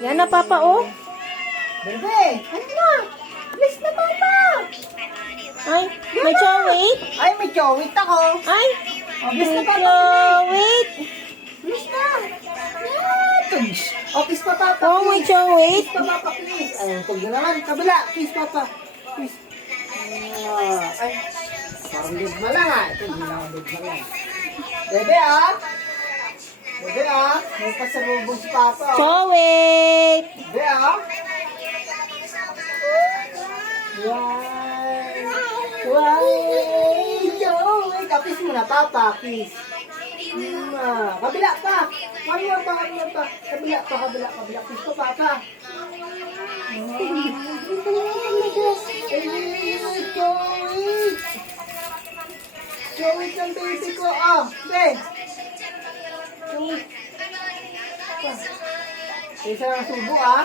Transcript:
Yan na, Papa, oh. Bebe, ano na? Bilis na, Papa. Ay, may chowit. Ay, may chowit ako. Ay, Oh, bilis na, may Papa. chowit. Bilis na. Yan. Tugs. Oh, kiss pa, Papa. Oh, may chowit. Kiss pa, Papa, kiss. Ay, tug na naman. Kabila. Kiss, Papa. Kiss. Ay, parang dugma lang ah. Ito, hindi lang ang dugma lang. Bebe, ah. Bebe, ah. May pasalubong si Papa, oh. Chowit. Bebe, ah. Wow. Wow. Yo. Kapis mo na, Papa. Kiss. Kabila pa. One more pa. Kabila pa. Kiss ko, Papa. Chowit ang baby ko. Ah, be. Chowit. Isa na subo, ah.